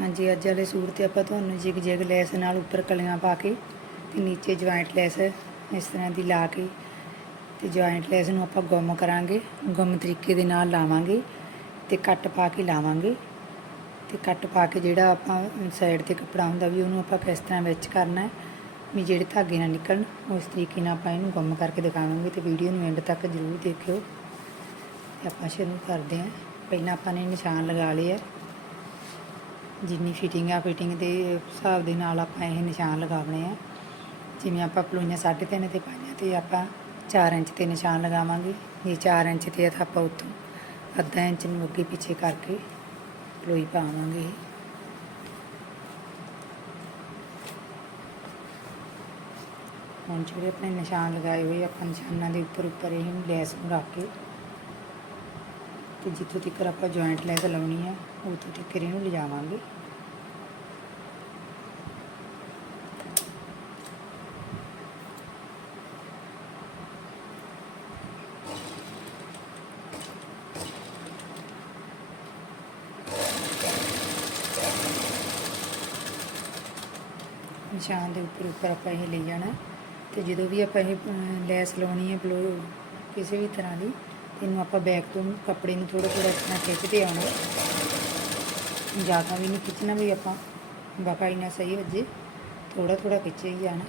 ਹਾਂਜੀ, ਅੱਜ ਵਾਲੇ ਸੂਟ ਤੇ ਆਪਾਂ ਤੁਹਾਨੂੰ ਜਿਗ ਜਿਗ ਲੈਸ ਨਾਲ ਉੱਪਰ ਕਲੀਆਂ ਪਾ ਕੇ ਤੇ ਨੀਚੇ ਜੁਆਇੰਟ ਲੈਸ ਇਸ ਤਰ੍ਹਾਂ ਦੀ ਲਾ ਕੇ ਤੇ ਜੁਆਇੰਟ ਲੈਸ ਨੂੰ ਆਪਾਂ ਗੁੰਮ ਕਰਾਂਗੇ, ਗੁੰਮ ਤਰੀਕੇ ਦੇ ਨਾਲ ਲਾਵਾਂਗੇ ਤੇ ਕੱਟ ਪਾ ਕੇ ਲਾਵਾਂਗੇ ਤੇ ਕੱਟ ਪਾ ਕੇ ਜਿਹੜਾ ਆਪਾਂ ਸਾਈਡ ਤੇ ਕੱਪੜਾ ਹੁੰਦਾ ਵੀ ਉਹਨੂੰ ਆਪਾਂ ਕਿਸ ਤਰ੍ਹਾਂ ਵਿੱਚ ਕਰਨਾ ਹੈ ਵੀ ਜਿਹੜੇ ਧਾਗੇ ਨਾਲ ਨਿਕਲਣ, ਉਸ ਤਰੀਕੇ ਨਾਲ ਆਪਾਂ ਇਹਨੂੰ ਗੁੰਮ ਕਰਕੇ ਦਿਖਾਵਾਂਗੇ ਤੇ ਵੀਡੀਓ ਨੂੰ ਐਂਡ ਤੱਕ ਜ਼ਰੂਰ ਦੇਖਿਓ। ਤੇ ਆਪਾਂ ਸ਼ੁਰੂ ਕਰਦੇ ਹਾਂ। ਪਹਿਲਾਂ ਆਪਾਂ ਨੇ ਨਿਸ਼ਾਨ ਲਗਾ ਲਏ ਹੈ ਜਿੰਨੀ ਫਿਟਿੰਗ ਆ ਫਿਟਿੰਗ ਦੇ ਹਿਸਾਬ ਦੇ ਨਾਲ ਆਪਾਂ ਇਹ ਨਿਸ਼ਾਨ ਲਗਾਉਣੇ ਆ। ਜਿਵੇਂ ਆਪਾਂ ਪਲੋਈਆਂ 3.5 ਤੇ ਪਾਈਆਂ ਤੇ ਆਪਾਂ 4 ਇੰਚ ਤੇ ਨਿਸ਼ਾਨ ਲਗਾਵਾਂਗੇ। ਜੇ 4 ਇੰਚ ਤੇ ਆ ਤਾਂ ਆਪਾਂ ਉੱਥੋਂ ਅੱਧਾ ਇੰਚ ਨੂੰ ਅੱਗੇ ਪਿੱਛੇ ਕਰਕੇ ਪਲੋਈ ਪਾਵਾਂਗੇ ਹੁਣ ਜਿਹੜੇ ਆਪਣੇ ਨਿਸ਼ਾਨ ਲਗਾਏ ਹੋਏ ਆਪਾਂ ਨਿਸ਼ਾਨਾਂ ਦੇ ਉੱਪਰ ਉੱਪਰ ਇਹ ਲੈਸ ਨੂੰ ਰੱਖ ਕੇ ਤੇ ਜਿੱਥੋਂ ਤੱਕ ਆਪਾਂ ਜੁਆਇੰਟ ਲੈਸ ਲਾਉਣੀ ਆ, ਉੱਥੋਂ ਤੱਕ ਇਹਨੂੰ ਲਿਜਾਵਾਂਗੇ। ਨਿਸ਼ਾਨ ਦੇ ਉੱਪਰ ਉੱਪਰ ਆਪਾਂ ਇਹ ਲਈ ਜਾਣਾ। ਤੇ ਜਦੋਂ ਵੀ ਆਪਾਂ ਇਹ ਲੈਸ ਲਾਉਣੀ ਹੈ, ਬਲੋ, ਕਿਸੇ ਵੀ ਤਰ੍ਹਾਂ ਦੀ, ਇਹਨੂੰ ਆਪਾਂ ਬੈਕ ਤੋਂ ਕੱਪੜੇ ਨੂੰ ਥੋੜਾ ਥੋੜਾ ਇਸ ਤਰ੍ਹਾਂ ਖਿੱਚਦੇ ਆਉਣਾ। ਜ਼ਿਆਦਾ ਵੀ ਨਹੀਂ ਖਿੱਚਣਾ ਵੀ ਆਪਾਂ ਬਾਕਾਈ ਨਾ ਸਹੀ ਵੱਜੇ ਥੋੜਾ ਥੋੜਾ ਖਿੱਚੇ ਹੀ ਜਾਣਾ।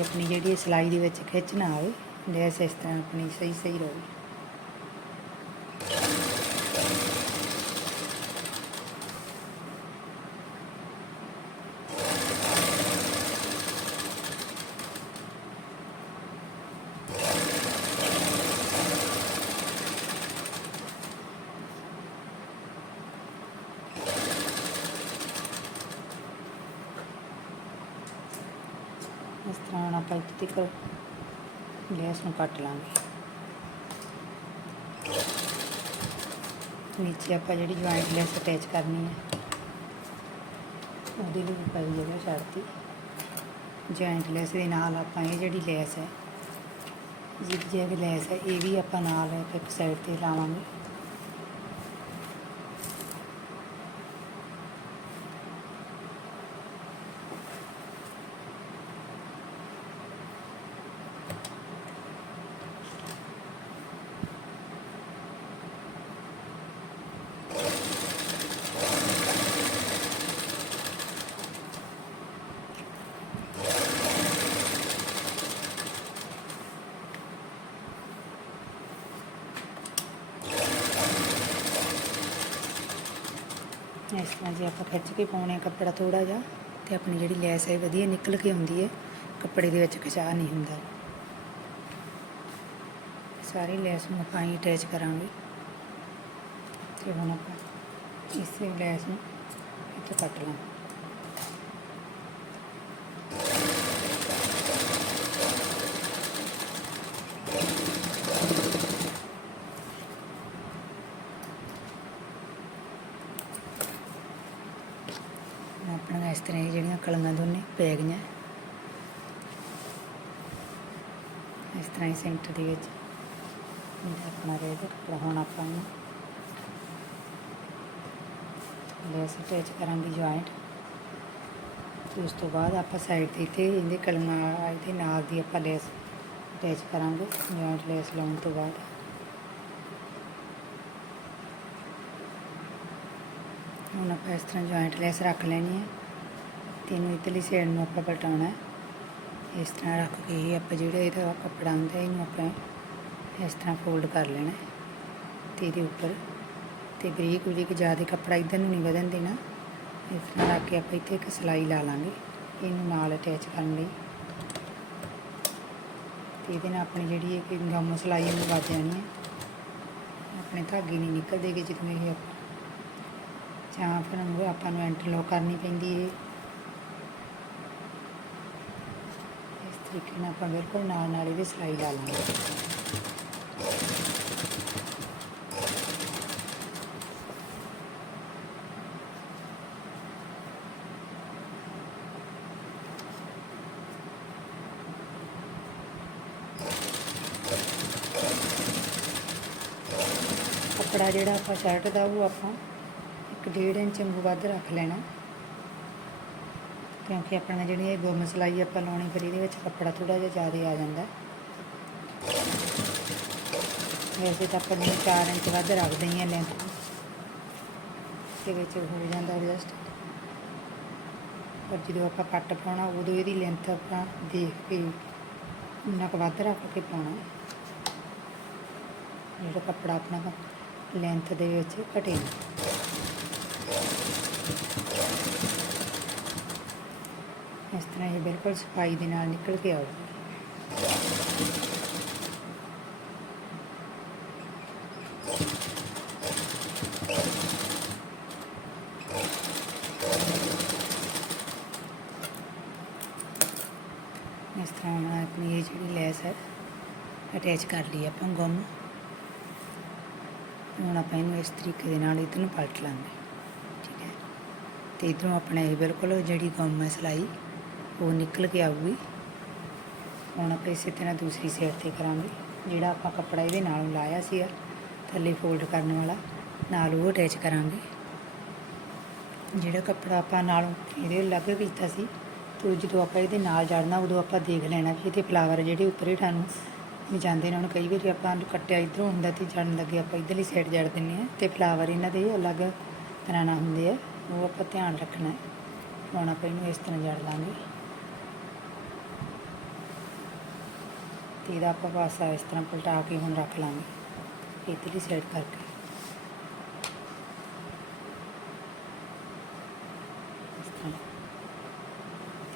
ਆਪਣੀ ਜਿਹੜੀ ਇਹ ਸਿਲਾਈ ਦੇ ਵਿੱਚ ਖਿੱਚ ਨਾ ਆਵੇ ਲੈਸ ਇਸ ਤਰ੍ਹਾਂ ਆਪਣੀ ਸਹੀ ਸਹੀ ਰਹੇ। ਇਸ ਤਰ੍ਹਾਂ ਹੁਣ ਆਪਾਂ ਇੱਥੇ ਤੱਕ ਲੈਸ ਨੂੰ ਕੱਟ ਲਾਂਗੇ। ਨੀਚੇ ਆਪਾਂ ਜਿਹੜੀ ਜੁਆਇੰਟ ਲੈਸ ਅਟੈਚ ਕਰਨੀ ਹੈ, ਉਹਦੇ ਲਈ ਵੀ ਜਗ੍ਹਾ ਛੱਡਤੀ। ਜੁਆਇੰਟ ਲੈਸ ਦੇ ਨਾਲ ਆਪਾਂ ਇਹ ਜਿਹੜੀ ਲੈਸ ਹੈ ਜਿਗ ਜੈਗ ਲੈਸ ਹੈ, ਇਹ ਵੀ ਆਪਾਂ ਨਾਲ ਇੱਕ ਸਾਈਡ ਤੇ ਲਾਵਾਂਗੇ। ਇਸ ਆਪਾਂ ਖਿੱਚ ਕੇ ਪਾਉਣੇ ਆ ਕੱਪੜਾ ਥੋੜਾ ਜਿਹਾ ਤੇ ਆਪਣੀ ਜਿਹੜੀ ਲੈਸ ਹੈ ਵਧੀਆ ਨਿਕਲ ਕੇ ਆਉਂਦੀ ਹੈ, ਕੱਪੜੇ ਦੇ ਵਿੱਚ ਖਿਚਾ ਨਹੀਂ ਹੁੰਦਾ। ਸਾਰੀ ਲੈਸ ਨੂੰ ਆਪਾਂ ਹੀ ਅਟੈਚ ਕਰਾਂਗੇ। ਤੇ ਹੁਣ ਆਪਾਂ ਇਸੇ ਲੈਸ ਨੂੰ ਇੱਥੇ ਕੱਟ ਲਾਂਗੇ ਆਪਣੀਆਂ ਇਸ ਤਰ੍ਹਾਂ ਦੋਨੇ ਪੈ ਗਈਆਂ। ਇਸ ਤਰ੍ਹਾਂ ਹੀ ਸੈਂਟਰ ਦੇ ਵਿੱਚ ਜਿਹੜਾ ਆਪਣਾ ਰੇਡ ਕੱਪੜਾ ਹੁਣ ਆਪਾਂ ਨੂੰ ਲੈਸ ਅਟੈਚ ਕਰਾਂਗੇ ਜੁਆਇੰਟ ਤੇ ਉਸ ਤੋਂ ਬਾਅਦ ਆਪਾਂ ਸਾਈਡ ਤੇ ਇੱਥੇ ਇਹਦੇ ਕਲੀਆਂ ਇਹਦੇ ਨਾਲ ਦੀ ਆਪਾਂ ਲੈਸ ਅਟੈਚ ਕਰਾਂਗੇ ਜੁਆਇੰਟ ਲੈਸ ਲਾਉਣ ਤੋਂ ਬਾਅਦ। ਹੁਣ ਆਪਾਂ ਇਸ ਤਰ੍ਹਾਂ ਜੁਆਇੰਟ ਲੈਸ ਰੱਖ ਲੈਣੀ ਹੈ। ਤੇ ਇਹਨੂੰ ਇਧਰਲੀ ਸਾਈਡ ਨੂੰ ਆਪਾਂ ਪਲਟਾਉਣਾ ਇਸ ਤਰ੍ਹਾਂ ਰੱਖ ਕੇ ਹੀ ਆਪਾਂ ਜਿਹੜਾ ਇਹਦਾ ਕੱਪੜਾ ਹੁੰਦਾ ਇਹਨੂੰ ਆਪਾਂ ਇਸ ਤਰ੍ਹਾਂ ਫੋਲਡ ਕਰ ਲੈਣਾ ਹੈ। ਤੇ ਇਹਦੇ ਉੱਪਰ ਤੇ ਬਰੀਕ ਬਰੀਕ ਜ਼ਿਆਦਾ ਕੱਪੜਾ ਇਧਰ ਨੂੰ ਨਹੀਂ ਵਧਣ ਦੇਣਾ। ਇਸ ਤਰ੍ਹਾਂ ਰੱਖ ਕੇ ਆਪਾਂ ਇੱਥੇ ਇੱਕ ਸਲਾਈ ਲਾ ਲਾਂਗੇ, ਇਹਨੂੰ ਨਾਲ ਅਟੈਚ ਕਰਨ ਲਈ। ਤੇ ਇਹਦੇ ਨਾਲ ਆਪਣੀ ਜਿਹੜੀ ਇਹ ਗਮ ਸਲਾਈ ਨੂੰ ਵੱਜ ਜਾਣੀ ਹੈ। ਆਪਣੇ ਧਾਗੇ ਨਹੀਂ ਨਿਕਲਦੇਗੇ ਜਦੋਂ ਇਹ ਆਪਾਂ ਜਾਂ ਫਿਰ ਆਪਾਂ ਨੂੰ ਐਂਟਰਲੋਕ ਕਰਨੀ ਪੈਂਦੀ ਹੈ ਇਸ ਤਰੀਕੇ ਨਾਲ ਆਪਾਂ ਬਿਲਕੁਲ ਨਾਲ ਨਾਲ ਇਹਦੇ ਸਿਲਾਈ ਲਾ ਲਾਂਗੇ। ਕੱਪੜਾ ਜਿਹੜਾ ਆਪਾਂ ਸ਼ਰਟ ਦਾ, ਉਹ ਆਪਾਂ ਇੱਕ ਡੇਢ ਇੰਚ ਵੱਧ ਰੱਖ ਲੈਣਾ। ਕਿਉਂਕਿ ਆਪਣਾ ਜਿਹੜੀ ਇਹ ਗੁੰਮ ਸਿਲਾਈ ਆਪਾਂ ਲਾਉਣੀ, ਫਿਰ ਇਹਦੇ ਵਿੱਚ ਕੱਪੜਾ ਥੋੜਾ ਜਿਹਾ ਜ਼ਿਆਦਾ ਆ ਜਾਂਦਾ। ਵੈਸੇ ਤਾਂ ਆਪਾਂ ਨੇ 4 ਇੰਚ ਵੱਧ ਰੱਖਦੇ ਹਾਂ ਲੈਂਥ ਦੇ ਵਿੱਚ ਹੋ ਜਾਂਦਾ ਐਡਜਸਟ ਪਰ ਜਦੋਂ ਆਪਾਂ ਕੱਟ ਪਾਉਣਾ, ਉਦੋਂ ਇਹਦੀ ਲੈਂਥ ਆਪਾਂ ਦੇਖ ਕੇ ਇੰਨਾ ਕੁ ਵੱਧ ਰੱਖ ਕੇ ਪਾਉਣਾ। ਜਿਹੜਾ ਕੱਪੜਾ ਆਪਣਾ ਲੈਂਥ ਦੇ ਵਿੱਚ ਘਟੇ। ਇਸ ਤਰ੍ਹਾਂ ਇਹ ਬਿਲਕੁਲ ਸਫ਼ਾਈ ਦੇ ਨਾਲ ਨਿਕਲ ਕੇ ਆਊਗਾ ਇਸ ਤਰ੍ਹਾਂ ਹੁਣ ਆਪਣੀ ਇਹ ਜਿਹੜੀ ਲੈਸ ਹੈ ਅਟੈਚ ਕਰ ਲਈ ਆਪਾਂ ਗੁੰਮ ਹੁਣ ਆਪਾਂ ਇਹਨੂੰ ਇਸ ਤਰੀਕੇ ਦੇ ਨਾਲ ਇਹਨੂੰ ਪਲਟ ਲਾਂਗੇ, ਠੀਕ ਹੈ। ਤੇ ਇਧਰੋਂ ਆਪਣਾ ਇਹ ਬਿਲਕੁਲ ਜਿਹੜੀ ਗੁੰਮ ਹੈ ਸਿਲਾਈ ਉਹ ਨਿਕਲ ਕੇ ਆਊਗੀ। ਹੁਣ ਆਪਾਂ ਇਸੇ ਤਰ੍ਹਾਂ ਦੂਸਰੀ ਸਾਈਡ ਤੇ ਕਰਾਂਗੇ। ਜਿਹੜਾ ਆਪਾਂ ਕੱਪੜਾ ਇਹਦੇ ਨਾਲੋਂ ਲਾਇਆ ਸੀ ਥੱਲੇ ਫੋਲਡ ਕਰਨ ਵਾਲਾ, ਨਾਲ ਉਹ ਅਟੈਚ ਕਰਾਂਗੇ। ਜਿਹੜਾ ਕੱਪੜਾ ਆਪਾਂ ਨਾਲੋਂ ਇਹਦੇ ਅਲੱਗ ਕੀਤਾ ਸੀ, ਤੇ ਉਹ ਜਦੋਂ ਆਪਾਂ ਇਹਦੇ ਨਾਲ ਜੜਨਾ ਉਦੋਂ ਆਪਾਂ ਦੇਖ ਲੈਣਾ ਕਿ ਇਹਦੇ ਫਲਾਵਰ ਜਿਹੜੇ ਉੱਪਰ ਹੇਠਾਂ ਨੂੰ ਜਾਂਦੇ ਨੇ। ਹੁਣ ਕਈ ਵਾਰੀ ਆਪਾਂ ਕੱਟਿਆ ਇਧਰੋਂ ਹੁੰਦਾ ਤੇ ਜੜਨ ਲੱਗੇ, ਆਪਾਂ ਇਧਰਲੀ ਸਾਈਡ ਜੜ ਦਿੰਨੇ ਆ ਤੇ ਫਲਾਵਰ ਇਹਨਾਂ ਦੇ ਅਲੱਗ ਤਰ੍ਹਾਂ ਨਾਲ ਹੁੰਦੇ ਆ। ਉਹ ਆਪਾਂ ਧਿਆਨ ਰੱਖਣਾ ਹੈ। ਹੁਣ ਆਪਾਂ ਇਹਨੂੰ ਇਸ ਤਰ੍ਹਾਂ ਜੜ ਲਾਂਗੇ। ਤੇ ਇਹਦਾ ਆਪਾਂ ਪਾਸਾ ਇਸ ਤਰ੍ਹਾਂ ਪਲਟਾ ਕੇ ਹੁਣ ਰੱਖ ਲਾਂਗੇ। ਇਧਰਲੀ ਸਾਈਡ ਕਰਕੇ। ਇਸ ਤਰ੍ਹਾਂ।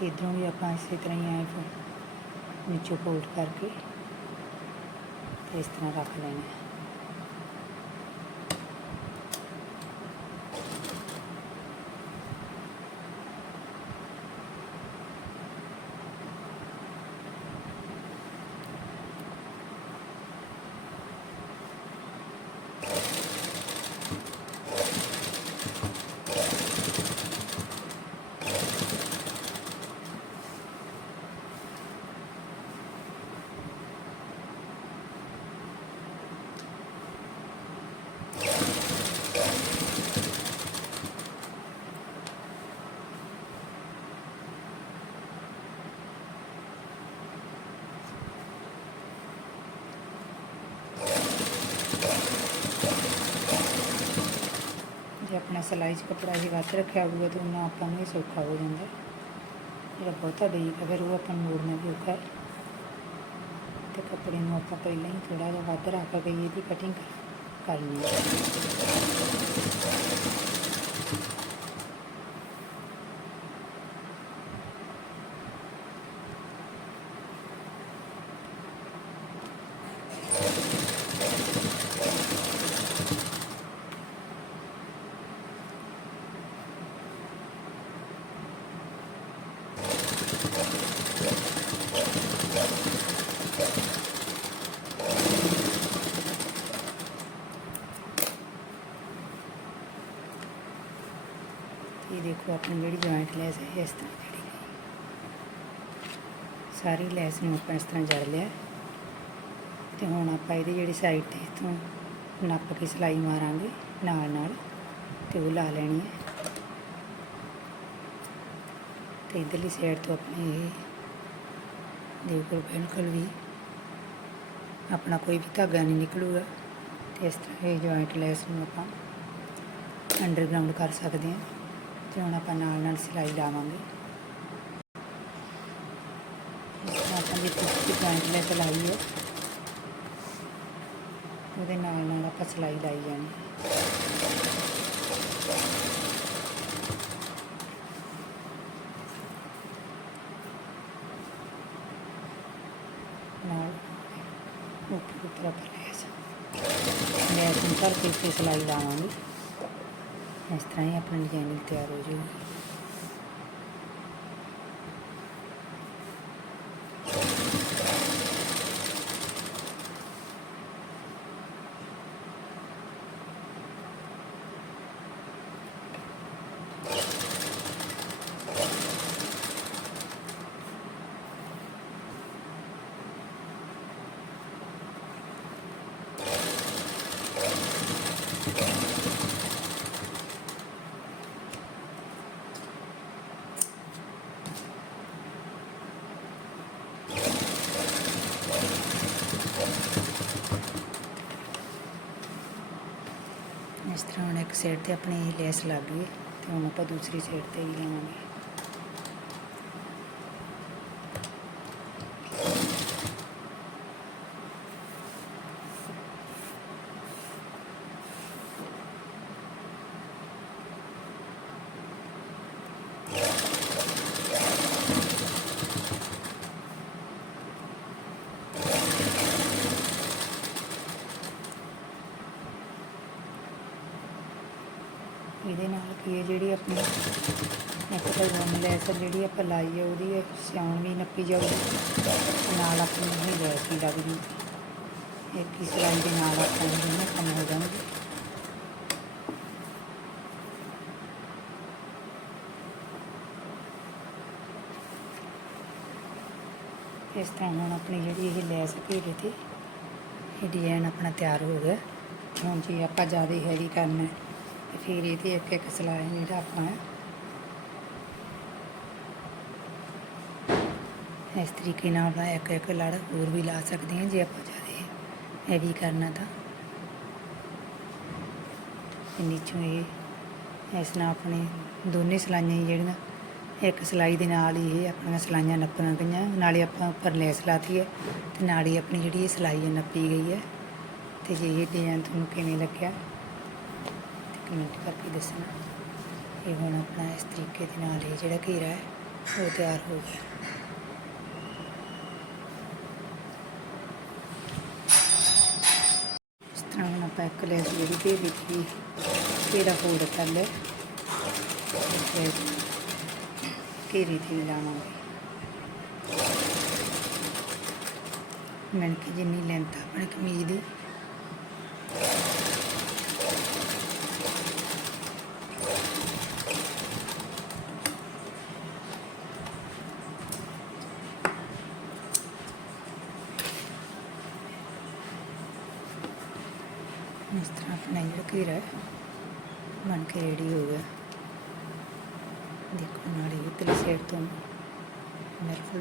ਤੇ ਇਧਰੋਂ ਵੀ ਆਪਾਂ ਇਸੇ ਤਰ੍ਹਾਂ ਹੀ ਆਏ ਫਿਰ ਨੀਚੇ ਫੋਲਡ ਕਰਕੇ ਤੇ ਇਸ ਤਰ੍ਹਾਂ ਰੱਖ ਲੈਣਾ ਜੇ ਆਪਣਾ ਸਿਲਾਈ 'ਚ ਕੱਪੜਾ ਹੀ ਵੱਧ ਰੱਖਿਆ ਹੋਊਗਾ ਤਾਂ ਉਹਨਾਂ ਆਪਾਂ ਨੂੰ ਹੀ ਸੌਖਾ ਹੋ ਜਾਂਦਾ। ਜਿਹੜਾ ਬਹੁਤਾ ਬਰੀਕ ਹੈ ਫਿਰ ਉਹ ਆਪਾਂ ਨੂੰ ਮੋੜਨਾ ਵੀ ਔਖਾ ਹੈ ਤੇ ਕੱਪੜੇ ਨੂੰ ਆਪਾਂ ਪਹਿਲਾਂ ਹੀ ਥੋੜਾ ਜਿਹਾ ਵੱਧ ਰੱਖ ਕੇ ਇਹਦੀ ਕਟਿੰਗ ਕਰਨੀ ਹੈ ਇਹ ਦੇਖੋ, ਆਪਣੀ ਜਿਹੜੀ ਜੁਆਇੰਟ ਲੈਸ ਹੈ, ਇਸ ਤਰ੍ਹਾਂ ਜਿਹੜੀ ਸਾਰੀ ਲੈਸ ਨੂੰ ਆਪਾਂ ਇਸ ਤਰ੍ਹਾਂ ਜੜ ਲਿਆ। ਤੇ ਹੁਣ ਆਪਾਂ ਇਹਦੀ ਜਿਹੜੀ ਸਾਈਡ ਤੇ ਇਥੋਂ ਨੱਪ ਕੇ ਸਿਲਾਈ ਮਾਰਾਂਗੇ ਨਾਲ ਨਾਲ ਤੇ ਉਹ ਲਾ ਲੈਣੀ ਹੈ। ਤੇ ਇਧਰਲੀ ਸਾਈਡ ਤੋਂ ਆਪਣੇ ਇਹ, ਦੇਖੋ, ਬਿਲਕੁਲ ਵੀ ਆਪਣਾ ਕੋਈ ਵੀ ਧਾਗਾ ਨਹੀਂ ਨਿਕਲੂਗਾ। ਤੇ ਇਸ ਤਰ੍ਹਾਂ ਇਹ ਜੁਆਇੰਟ ਲੈਸ ਨੂੰ ਆਪਾਂ ਅੰਡਰਗਰਾਉਂਡ ਕਰ ਸਕਦੇ ਹਾਂ। ਤੇ ਹੁਣ ਆਪਾਂ ਨਾਲ ਨਾਲ ਸਿਲਾਈ ਲਾਵਾਂਗੇ। ਆਪਾਂ ਜੇ ਪਿੱਛੇ ਜੁਆਇੰਟ ਲੈ ਕੇ ਹੈ, ਉਹਦੇ ਨਾਲ ਨਾਲ ਆਪਾਂ ਸਿਲਾਈ ਲਾਈ ਜਾਣੀ। ਨਾਲ ਉੱਪਰ ਉੱਪਰ ਆਪਾਂ ਲੈਸ ਲੈਸ ਨੂੰ ਕਰਕੇ ਇੱਥੇ ਸਿਲਾਈ ਲਾਵਾਂਗੇ। ਇਸ ਤਰ੍ਹਾਂ ਹੀ ਆਪਣੀ ਡਿਜ਼ਾਈਨਿੰਗ ਤਿਆਰ ਇੱਕ ਸਾਈਡ ਤੇ ਆਪਣੇ ਇਹ ਲੈਸ ਲੱਗ ਗਈ ਹੈ ਤੇ ਹੁਣ ਆਪਾਂ ਦੂਸਰੀ ਸਾਈਡ ਤੇ ਹੀ ਲਾਵਾਂਗੇ ਇਹਦੇ ਨਾਲ ਕੀ ਹੈ ਜਿਹੜੀ ਆਪਣੀ ਇੱਕ ਤਾਂ ਲੈਸ ਜਿਹੜੀ ਆਪਾਂ ਲਾਈ ਹੈ ਉਹਦੀ ਸਿਆਉਣ ਵੀ ਨੱਪੀ ਜਾਊਗੀ। ਨਾਲ ਆਪਣੀ ਇਹ ਲੈਸ ਵੀ ਲੱਗ ਜੂ ਇੱਕ ਹੀ ਸਿਲਾਈ ਦੇ ਨਾਲ ਆਪਾਂ ਇਹ ਕੰਮ ਹੋ ਜਾਣਗੇ। ਇਸ ਤਰ੍ਹਾਂ ਹੁਣ ਆਪਣੀ ਜਿਹੜੀ ਇਹ ਲੈਸ ਘੇਰੇ ਤੇ ਇਹ ਡਿਜ਼ਾਈਨ ਆਪਣਾ ਤਿਆਰ ਹੋ ਗਿਆ। ਹੁਣ ਜੇ ਆਪਾਂ ਜ਼ਿਆਦਾ ਹੈਵੀ ਕਰਨਾ ਹੈ ਫਿਰ ਇਹਦੀ ਇੱਕ ਇੱਕ ਸਲਾਈ ਜਿਹੜਾ ਆਪਾਂ ਇਸ ਤਰੀਕੇ ਨਾਲ ਆਪਾਂ ਇੱਕ ਇੱਕ ਲੜ ਹੋਰ ਵੀ ਲਾ ਸਕਦੇ ਹਾਂ ਜੇ ਆਪਾਂ ਜ਼ਿਆਦਾ ਹੈਵੀ ਕਰਨਾ ਤਾਂ। ਨੀਚੋਂ ਇਹ, ਇਸ ਨਾਲ ਆਪਣੇ ਦੋਨੇ ਸਲਾਈਆਂ ਜਿਹੜੀਆਂ, ਇੱਕ ਸਲਾਈ ਦੇ ਨਾਲ ਹੀ ਇਹ ਆਪਣੀਆਂ ਸਲਾਈਆਂ ਨੱਪੀਆਂ ਗਈਆਂ, ਨਾਲੇ ਆਪਾਂ ਉੱਪਰ ਲੈਸ ਲਾਤੀ ਹੈ ਤੇ ਨਾਲ ਹੀ ਆਪਣੀ ਜਿਹੜੀ ਇਹ ਸਲਾਈ ਹੈ ਨੱਪੀ ਗਈ ਹੈ। ਤੇ ਜੇ ਇਹ ਡਿਜ਼ਾਈਨ ਤੁਹਾਨੂੰ ਕਿਵੇਂ ਲੱਗਿਆ? ਕਮੈਂਟ ਕਰਕੇ ਦੱਸਣਾ। ਇਹ ਹੁਣ ਆਪਣਾ ਇਸ ਤਰੀਕੇ ਦੇ ਨਾਲ ਇਹ ਜਿਹੜਾ ਘੇਰਾ ਹੈ, ਉਹ ਤਿਆਰ ਹੋ ਗਿਆ। ਇਸ ਤਰ੍ਹਾਂ ਹੁਣ ਆਪਾਂ ਇੱਕ ਲੈਸ ਜਿਹੜੀ ਦੇ। ਦਿੱਤੀ ਘੇਰਾ ਫੋਲਡ ਕਰ ਲਿਆ। ਤੇ ਘੇਰੇ ਤੇ ਵੀ ਲਾਵਾਂਗੇ ਮਨ ਜਿੰਨੀ ਲੈਂਥ ਆ, ਆਪਣੀ ਕਮੀਜ਼ ਦੀ। ਇਸ ਤਰ੍ਹਾਂ ਆਪਣਾ ਜਿਹੜਾ ਘੇਰਾ ਹੈ। ਬਣ ਕੇ ਰੈਡੀ ਹੋ ਗਿਆ। ਦੇਖੋ, ਨਾਲ ਇਹ ਤੇਰੀ ਸਾਈਡ ਤੋਂ ਮੇਰੇ ਕੋਲ